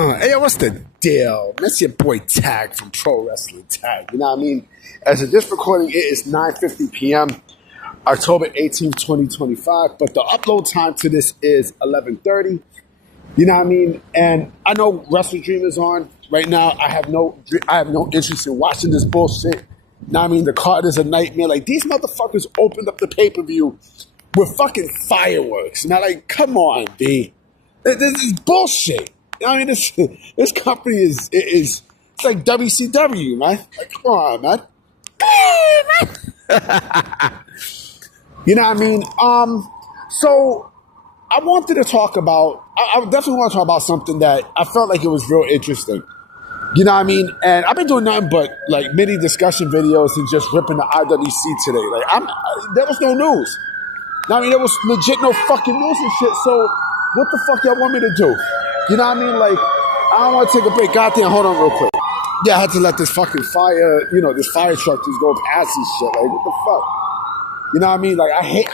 Hey, what's the deal? That's your boy Tag from Pro Wrestling Tag. You know what I mean? As of this recording, it is 9:50 p.m., October 18th, 2025. But the upload time to this is 11:30. You know what I mean? And I know Wrestle Dream is on right now. I have no interest in watching this bullshit. You know what I mean? The card is a nightmare. Like, these motherfuckers opened up the pay-per-view with fucking fireworks. Now, like, come on, B. This is bullshit. I mean, this company is it's like WCW, man. Like, come on, man. You know what I mean? So I wanted to talk about. I definitely want to talk about something that I felt like it was real interesting. You know what I mean? And I've been doing nothing but like mini discussion videos and just ripping the IWC today. Like, there was no news. I mean, there was legit no fucking news and shit. So what the fuck y'all want me to do? You know what I mean? Like, I don't want to take a break. Goddamn, hold on real quick. Yeah, I had to let this fucking fire, this fire truck just go past and shit. Like, what the fuck? You know what I mean? Like, I hate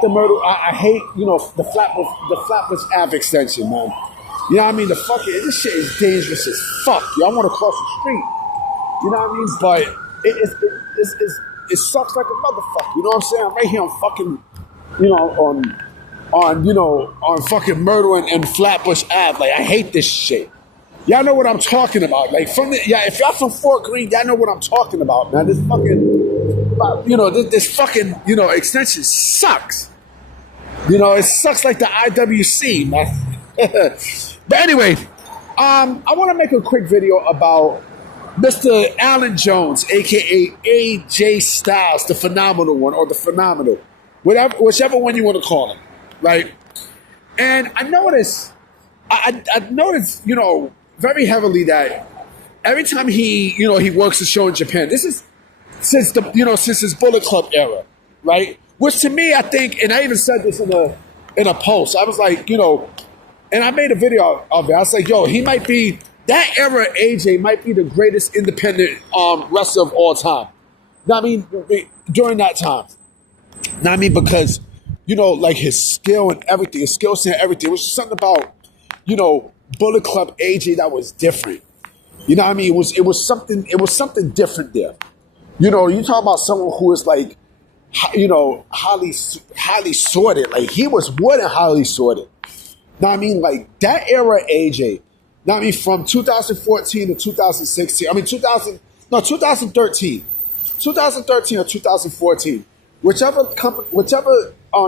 the murder. I hate, the Flatbush Ave extension, man. You know what I mean? This shit is dangerous as fuck. Y'all want to cross the street. You know what I mean? But it sucks like a motherfucker. You know what I'm saying? I'm right here on fucking, on fucking Myrtle and Flatbush Ave. Like, I hate this shit. Y'all know what I'm talking about. Like, if y'all from Fort Greene, y'all know what I'm talking about, man. This fucking, this fucking, extension sucks. It sucks like the IWC, man. But anyway, I want to make a quick video about Mr. Alan Jones, a.k.a. AJ Styles, the phenomenal one, or the phenomenal, whichever one you want to call him. Right, and I noticed, very heavily that every time he works a show in Japan, this is since his Bullet Club era, right? Which to me, I think, and I even said this in a post. I was like, and I made a video of it. I was like, he might be that era. AJ might be the greatest independent wrestler of all time. Now, I mean, during that time. Now, I mean, because. Like his skill and everything, his skill set and everything. It was just something about, Bullet Club AJ that was different. You know what I mean? It was something different there. You talk about someone who is like, highly sorted. Like, he was more than highly sorted. Now, I mean, like, that era AJ, now, I mean, from 2014 to 2016, 2013 or 2014, whichever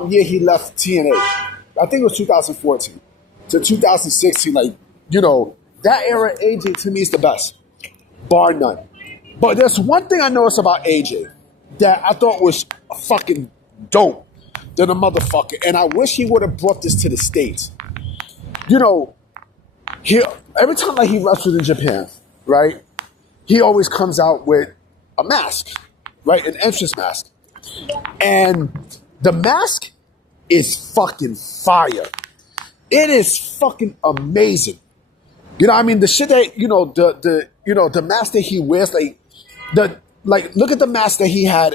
year he left TNA, I think it was 2014 to 2016. Like, that era AJ to me is the best, bar none. But there's one thing I noticed about AJ that I thought was fucking dope than a motherfucker, and I wish he would have brought this to the States. Every time that he wrestled in Japan, right, he always comes out with a mask, right, an entrance mask. And the mask is fucking fire. It is fucking amazing. I mean, the shit that, the mask that he wears, look at the mask that he had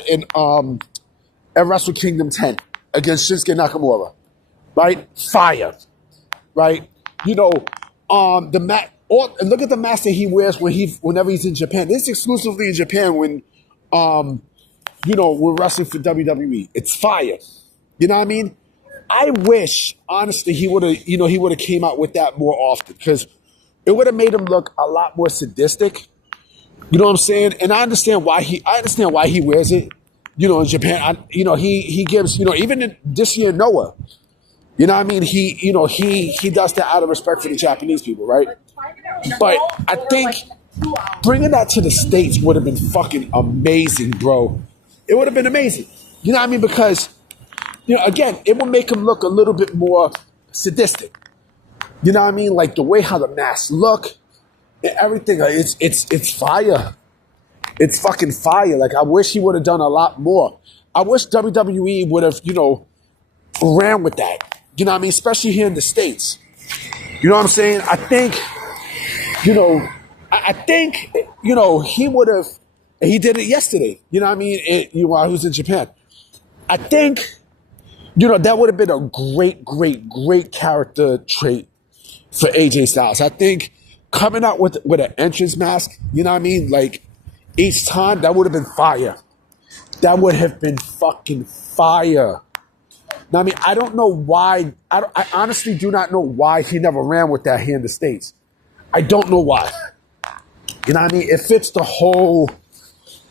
at Wrestle Kingdom 10 against Shinsuke Nakamura, right? Fire, right? And look at the mask that he wears whenever he's in Japan. This is exclusively in Japan when, we're wrestling for WWE. It's fire. You know what I mean? I wish, honestly, he would have came out with that more often, because it would have made him look a lot more sadistic. You know what I'm saying? And I understand why he wears it. In Japan, he gives, even in this year, Noah, you know what I mean? He does that out of respect for the Japanese people, right? But I think bringing that to the States would have been fucking amazing, bro. It would have been amazing. You know what I mean? Because, again, it would make him look a little bit more sadistic. You know what I mean? Like the way how the masks look and everything. It's fire. It's fucking fire. Like, I wish he would have done a lot more. I wish WWE would have, ran with that. You know what I mean? Especially here in the States. You know what I'm saying? I think, he would have. He did it yesterday. You know what I mean? While he was in Japan. I think, that would have been a great, great, great character trait for AJ Styles. I think coming out with an entrance mask, you know what I mean? Like each time, that would have been fire. That would have been fucking fire. Now, I mean, I don't know why. I honestly do not know why he never ran with that here in the States. I don't know why. You know what I mean? It fits the whole,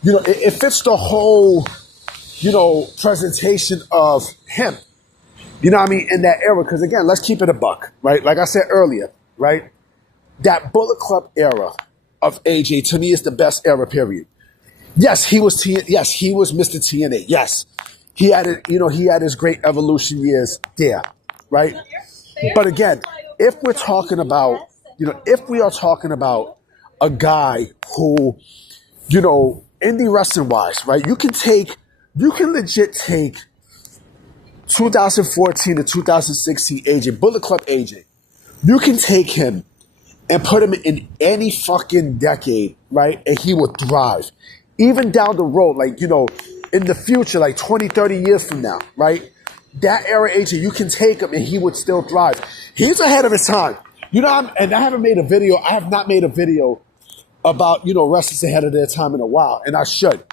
it fits the whole, presentation of him. You know what I mean? In that era. Because again, let's keep it a buck, right? Like I said earlier, right? That Bullet Club era of AJ, to me, is the best era, period. Yes, he was Mr. TNA. Yes. He had it, he had his great evolution years there, right? But again, if we are talking about a guy who, indie wrestling wise, right? You can legit take 2014 to 2016 AJ, Bullet Club AJ. You can take him and put him in any fucking decade, right? And he would thrive. Even down the road, like, in the future, like 20, 30 years from now, right? That era AJ, you can take him and he would still thrive. He's ahead of his time. And I have not made a video about, wrestlers ahead of their time in a while, and I should.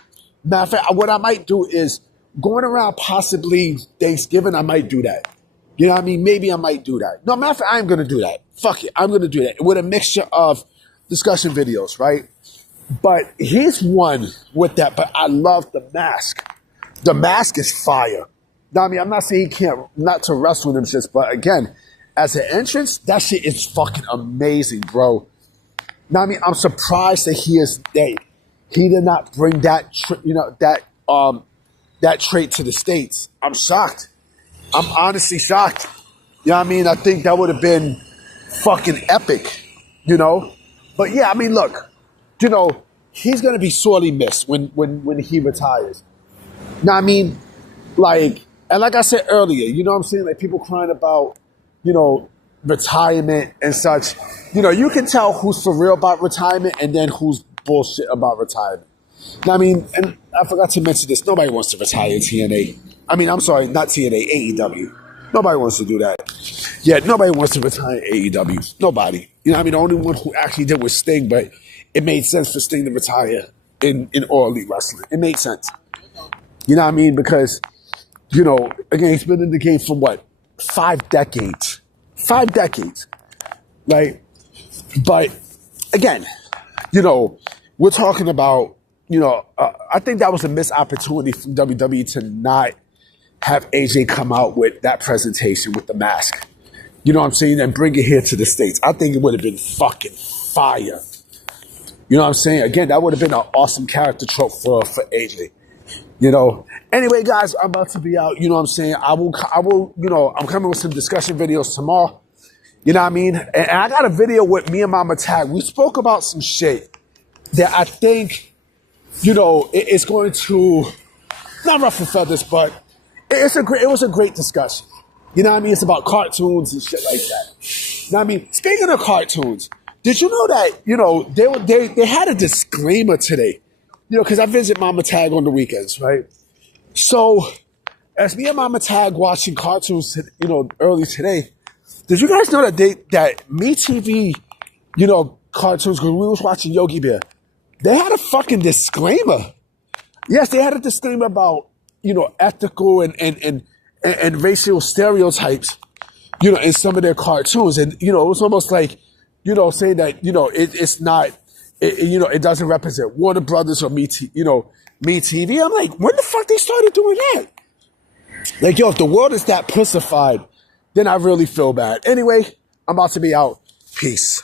Matter of fact, what I might do is going around possibly Thanksgiving, I might do that. You know what I mean? Maybe I might do that. No, matter of fact, I'm going to do that. Fuck it. I'm going to do that with a mixture of discussion videos, right? But he's one with that. But I love the mask. The mask is fire. Now, I mean, I'm not saying he can't not to wrestle with him, just, but again, as an entrance, that shit is fucking amazing, bro. Now, I mean, I'm surprised that he did not bring that trait to the States. I'm shocked. I'm honestly shocked. You know what I mean? I think that would have been fucking epic, But yeah, I mean, look, he's going to be sorely missed when he retires. Now, I mean, like I said earlier, you know what I'm saying? Like people crying about, retirement and such. You can tell who's for real about retirement and then who's bullshit about retirement. Now, I mean, and I forgot to mention this. Nobody wants to retire TNA. I mean, I'm sorry, not TNA, AEW. Nobody wants to do that. Yeah, nobody wants to retire AEW. Nobody. I mean, the only one who actually did was Sting, but it made sense for Sting to retire in All Elite Wrestling. It made sense. You know what I mean? Because, again, he's been in the game for what? 5 decades. 5 decades. Right? But, again, we're talking about, I think that was a missed opportunity from WWE to not have AJ come out with that presentation with the mask. You know what I'm saying? And bring it here to the States. I think it would have been fucking fire. You know what I'm saying? Again, that would have been an awesome character trope for AJ. Anyway, guys, I'm about to be out. You know what I'm saying? I will, I'm coming with some discussion videos tomorrow. You know what I mean? And I got a video with me and Mama Tag. We spoke about some shit that I think, it's going to, not ruffle feathers, but it was a great discussion. You know what I mean? It's about cartoons and shit like that. You know what I mean? Speaking of cartoons, did you know that, they had a disclaimer today? Because I visit Mama Tag on the weekends, right? So, as me and Mama Tag watching cartoons, early today, did you guys know that MeTV, cartoons, because we was watching Yogi Bear, they had a fucking disclaimer. Yes, they had a disclaimer about, ethical and racial stereotypes, in some of their cartoons. And, it was almost like, saying that, it's not, it doesn't represent Warner Brothers or MeTV. I'm like, when the fuck they started doing that? Like, if the world is that pussified, then I really feel bad. Anyway, I'm about to be out. Peace.